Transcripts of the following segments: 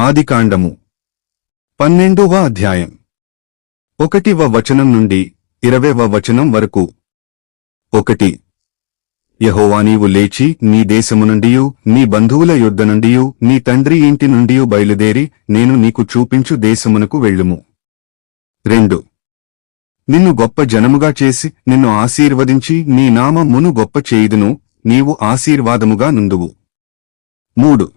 ఆదికాండము 12వ అధ్యాయం 1వ వచనం నుండి 20వ వచనం వరకు. 1. యెహోవా, నీవు లేచి నీ దేశము నుండియు నీ బంధువుల యొద్ద నుండియు నీ తండ్రి ఇంటి నుండియు బయలుదేరి నేను నీకు చూపించు దేశమునకు వెళ్ళుము. 2. నిన్ను గొప్ప జనముగా చేసి నిన్ను ఆశీర్వదించి నీ నామమును గొప్ప చేయుదును, నీవు ఆశీర్వాదముగా నుందువు. 3.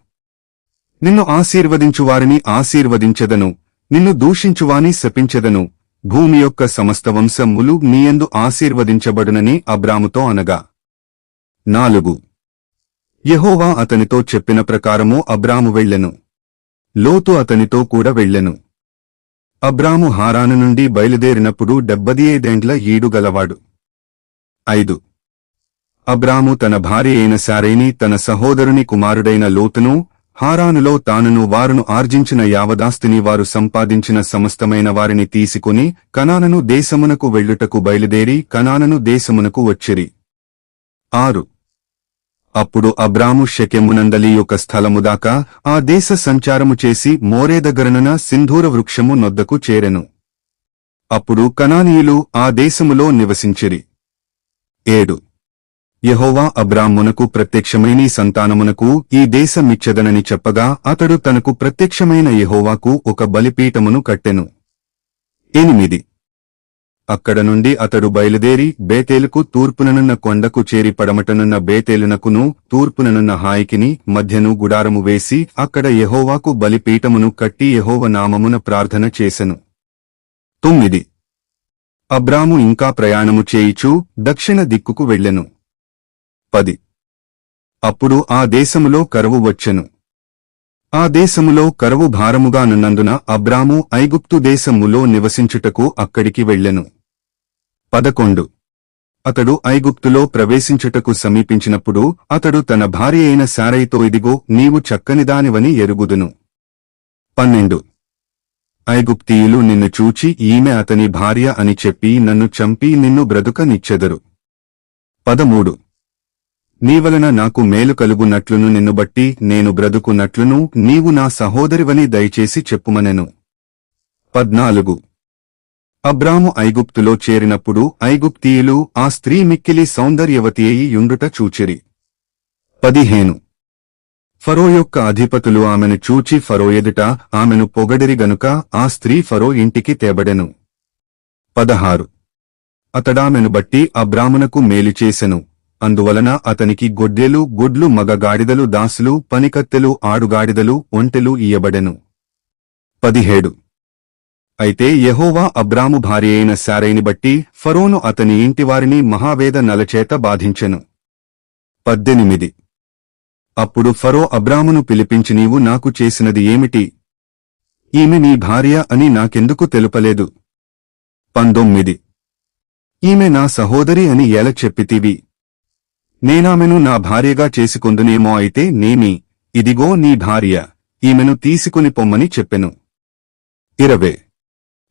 నిన్ను ఆశీర్వదించువారిని ఆశీర్వదించెదను, నిన్ను దూషించువాని శపించెదను, భూమి యొక్క సమస్త వంశములు నీయందు ఆశీర్వదించబడునని అబ్రాముతో అనగా. 4. యెహోవా అతనితో చెప్పిన ప్రకారము అబ్రాము వెళ్ళెను. లోతు అతనితో కూడా వెళ్ళెను. అబ్రాము హారాను నుండి బయలుదేరినప్పుడు 75 ఈడు గలవాడు. 5. అబ్రాము తన భార్య అయిన శారైని తన సహోదరుని కుమారుడైన లోతును, హారానులో తానును వారును ఆర్జించిన యావదాస్తిని వారు సంపాదించిన సమస్తమైన వారిని తీసుకుని కనానను దేశమునకు వెళ్ళుటకు బయలుదేరి కనానను దేశమునకు వచ్చిరి. 6. అప్పుడు అబ్రాము షెకెమునందలి యొక్క స్థలము దాకా ఆ దేశ సంచారము చేసి మోరే దగ్గరనున్న సింధూర వృక్షము నొద్దకు చేరెను. అప్పుడు కనానీయులు ఆ దేశములో నివసించిరి. 7. యెహోవా అబ్రామునకు ప్రత్యక్షమై నీ సంతానమునకు ఈ దేశమిచ్చెదనని చెప్పగా అతడు తనకు ప్రత్యక్షమైన యెహోవాకు ఒక బలిపీఠమును కట్టెను. 8. అక్కడ నుండి అతడు బయలుదేరి బేతేలుకు తూర్పుననున్న కొండకు చేరి పడమటనున్న బేతేలునకును తూర్పుననున్న హాయికిని మధ్యను గుడారము వేసి అక్కడ యెహోవాకు బలిపీఠమును కట్టి యెహోవ నామమున ప్రార్థన చేసెను. 9. అబ్రాము ఇంకా ప్రయాణము చేయిచూ దక్షిణ దిక్కుకు వెళ్ళెను. 10. అప్పుడు ఆ దేశములో కరువు వచ్చెను. ఆ దేశములో కరువు భారముగా నున్నందున అబ్రాము ఐగుప్తు దేశములో నివసించుటకు అక్కడికి వెళ్ళెను. 11. అతడు ఐగుప్తులో ప్రవేశించుటకు సమీపించినప్పుడు అతడు తన భార్య అయిన శారైతో, ఇదిగో నీవు చక్కనిదానివని ఎరుగుదును. 12. ఐగుప్తీయులు నిన్ను చూచి ఈమె అతని భార్య అని చెప్పి నన్ను చంపి నిన్ను బ్రతుకనిచ్చెదరు. 13. నీవలన నాకు మేలు కలుగునట్లును నిన్ను బట్టి నేను బ్రతుకున్నట్లును నీవు నా సహోదరివని దయచేసి చెప్పుమనెను. 14. అబ్రాము ఐగుప్తులో చేరినప్పుడు ఐగుప్తీయులు ఆ స్త్రీ మిక్కిలి సౌందర్యవతి అయి యుండుట చూచిరి. 15. ఫరో యొక్క అధిపతులు ఆమెను చూచి ఫరో ఎదుట ఆమెను పొగడిరి గనుక ఆ స్త్రీ ఫరో ఇంటికి తేబడెను. 16. అతడామెను బట్టి అబ్రామునకు మేలు చేసెను, అందువలన అతనికి గొడ్డెలు గుడ్లు మగగాడిదలు దాసులు పనికత్తెలు ఆడుగాడిదలు ఒంటెలు ఇయ్యబడెను. 17. అయితే యెహోవా అబ్రాము భార్య అయిన శారైని బట్టి ఫరోను అతని ఇంటివారిని మహావేద నలచేత బాధించెను. 18. అప్పుడు ఫరో అబ్రామును పిలిపించి, నీవు నాకు చేసినది ఏమిటి? ఈమె నీ భార్య అని నాకెందుకు తెలుపలేదు? 19. ఈమె నా సహోదరి అని ఎలా చెప్పితివి? నేనామెను నా భార్యగా చేసుకొందునేమో, అయితే నేమి, ఇదిగో నీ భార్య, ఈమెను తీసుకుని పొమ్మని చెప్పెను. 20.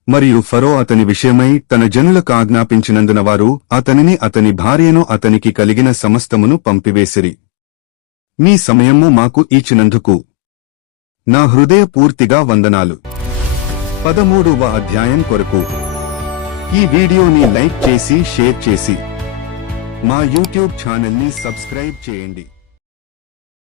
మరియు ఫరో అతని విషయమై తన జనులకు ఆజ్ఞాపించినందున వారు అతనిని అతని భార్యను అతనికి కలిగిన సమస్తమును పంపివేసిరి. మీ సమయము మాకు ఇచ్చినందుకు నా హృదయపూర్తిగా వందనాలు. 13వ అధ్యాయం కొరకు ఈ వీడియోని లైక్ చేసి షేర్ చేసి మా యూట్యూబ్ ఛానల్ని సబ్స్క్రైబ్ చేయండి.